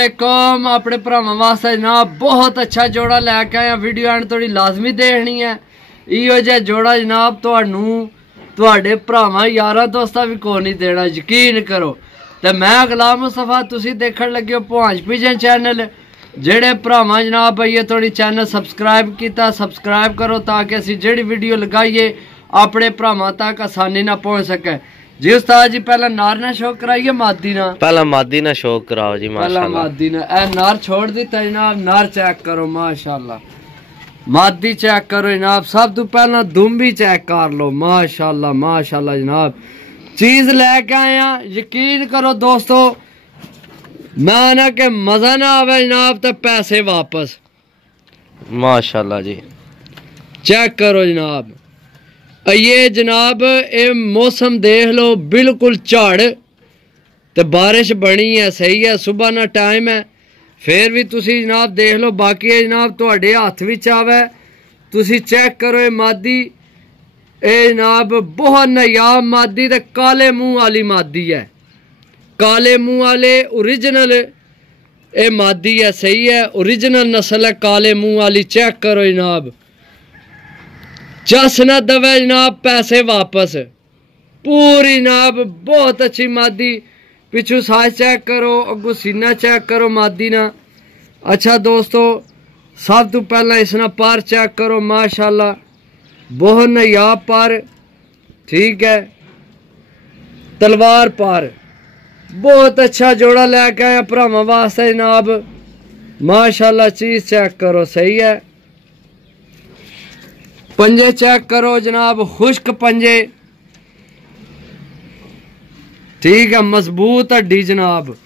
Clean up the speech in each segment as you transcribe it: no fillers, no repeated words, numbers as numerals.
वालेकुम अपने भरावां वास्ते जनाब बहुत अच्छा जोड़ा लैके आया। वीडियो एंड थोड़ी लाजमी देखनी है। इहो जिहा जोड़ा जनाब तुहाडे भरावां यारां दोस्तां भी कोई नहीं देना, यकीन करो। तो मैं गुलाम मुस्तफा, तुसी देखण लगे हो भांज पिजन चैनल। जेड़े भरावां जनाब भाई थोड़ी चैनल सबसक्राइब किया, सबसक्राइब करो ताकि असीं जेड़ी वीडियो लगाइए अपने भरावां तक आसानी ना पहुंच सके। जी उस्ताद जी पहला नार ना शौक कराइए मादी ना, पहला मादी ना शौक कराओ जी। पहला मादी ना ए नार छोड़ दी जनाब। नार चेक करो माशाल्लाह, मादी चेक करो जनाब। सब तो पहला दुम भी चेक कर लो माशाल्लाह माशाल्लाह जनाब। चीज लेके आया, यकीन करो दोस्तों, मैं ना के मजा ना आवे जनाब तो पैसे वापस। माशाल्लाह जी चेक करो जनाब। ये जनाब ये मौसम देख लो, बिल्कुल झाड़ ते बारिश बनी है, सही है। सुबह ना टाइम है, फिर भी तुसी जनाब देख लो। बाकी है जनाब तुहाडे हत्थ विच आवे, तुसी चेक करो। ये मादी ये जनाब बहुत नायाब मादी ते काले मुंह वाली मादी है। काले मुंह वाले ओरिजिनल ये मादी है, सही है। ओरिजिनल नस्ल है काले मुंह वाली। चेक करो जनाब, चस ना दवे जनाब पैसे वापस। पूरी जनाब बहुत अच्छी मादी। पिछू साइज चेक करो, अगू सीना चेक करो मादी ना। अच्छा दोस्तों, सब तो पहला इसना पार चेक करो माशाल्लाह, बहुत नायाब पार, ठीक है। तलवार पार बहुत अच्छा जोड़ा लेके आया भरावां वास्ते जनाब माशाल्लाह। चीज चेक करो, सही है। पंजे चेक करो जनाब, खुश्क पंजे, ठीक है। मजबूत हड्डी जनाब।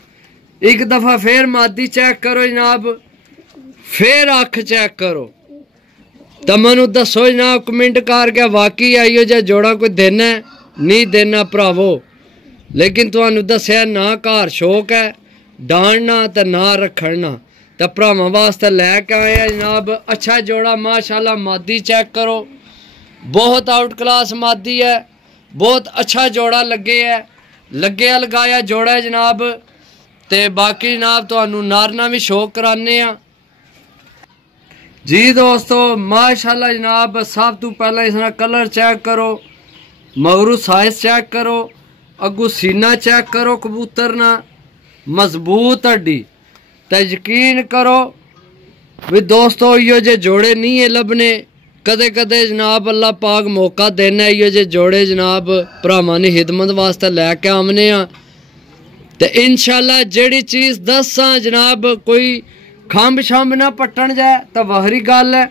एक दफा फिर मादी चेक करो जनाब, फिर अख चेक करो। तो मैनू दसो जनाब कमेंट करके वाकई आइयो जा जोड़ा कोई देना नहीं देना भरावो। लेकिन तुहानू दस्या ना घर शौक है डांडना ते ना रखना, तो भरावां वास्ते लैके आए जनाब अच्छा जोड़ा माशाल्लाह। मादी चेक करो, बहुत आउट क्लास मादी है, बहुत अच्छा जोड़ा लगे है, लगे लगाया जोड़ा है जनाब। ते बाकी जनाब तुहानू नारना भी शौक कराने आ जी दोस्तों माशाल्लाह जनाब। सब तो पहला इसना कलर चेक करो, मगरू साइज चेक करो, अगू सीना चेक करो कबूतर ना, मजबूत हड्डी। तो यकीन करो भी दोस्तों इहो जे जोड़े नहीं है लभने। कदे कदे जनाब अल्लाह पाक मौका देना इहो जे जोड़े जनाब भरावां दी खिदमत वास्ते लैके आमने आ। ते इंशाल्लाह जेड़ी चीज़ दसां जनाब कोई खंभ शंभ ना पट्टन जाए तो वहरी गल है।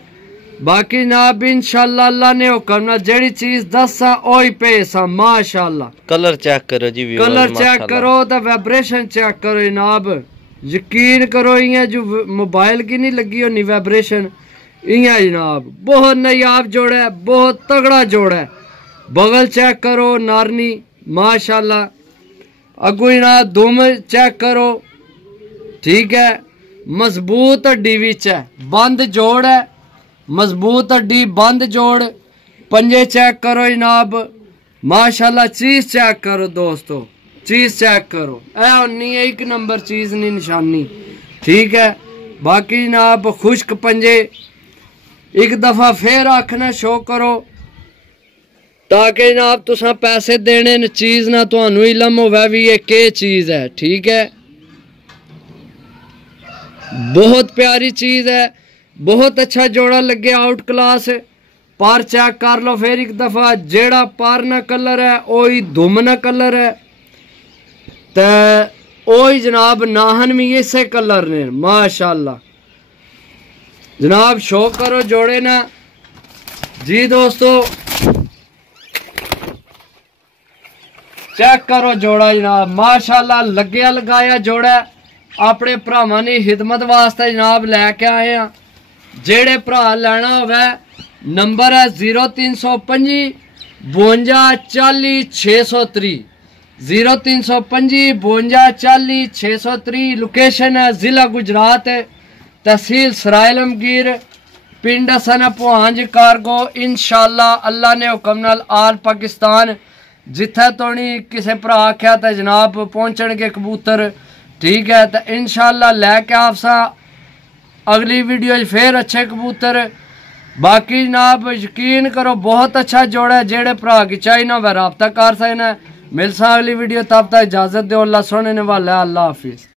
बाकी जनाब इंशाल्लाह अल्लाह ने हुक्म ना जेड़ी चीज दसां ओही पेसां माशाल्लाह। कलर चेक करो जी, कलर चेक करो तो वाइब्रेशन चेक करो जनाब। यकीन करो इयां जो मोबाइल की नहीं लगी होनी वाइब्रेशन, इयां जनाब बहुत नायाब जोड़ा है, बहुत तगड़ा जोड़ा है। बगल चेक करो नारनी माशाल्लाह। अगू जनाब दुम चेक करो, ठीक है। मजबूत हड्डी विच है, बंद जोड़ है, मजबूत हड्डी बंद जोड़। पंजे चेक करो जनाब माशाल्लाह। चीज चेक करो दोस्तों, चीज चेक करो। ऐ उन्नी एक नंबर चीज नहीं निशानी, ठीक है। बाकी जनाब खुश्क पंजे। एक दफा फिर आखना शो करो ताकि जनाब तुसा पैसे देने न चीज ना तुहानू इलम होवे भी ये के चीज है, ठीक है। बहुत प्यारी चीज है, बहुत अच्छा जोड़ा लगे आउट क्लास। पार चेक कर लो फिर एक दफा। जेड़ा पार ना कलर है ओही धुम ना कलर है, तो ओही जनाब नाहन भी इसे कलर ने माशाल्लाह जनाब। शो करो जोड़े ना जी दोस्तों, चेक करो जोड़ा जनाब माशाल्लाह। लगे लगाया जोड़ा अपने भरावां दी खिदमत वास्ते जनाब लैके आए हैं। जेड़े भरा लेना होवे नंबर है 0325 52 40 630, 0325 52 40 630। लोकेशन है जिला गुजरात, तहसील सरायलमगीर, पिंड सन भांज कारगो। इंशाल्लाह अल्लाह ने हुक्म नाल आल पाकिस्तान जिथे तोड़ी किसी भरा आख्या तो जनाब पहुंचणगे कबूतर, ठीक है। तो इंशाल्लाह लैके आपसा अगली वीडियो फिर अच्छे कबूतर। बाकी जनाब यकीन करो बहुत अच्छा जोड़ा है, जेड़े भरा की चाहिए ना वह रब्ता कर सकना। मिलसा अगली वीडियो, तब तक इजाजत दो। अल्लाह सुनने वाला, अल्लाह हाफिज।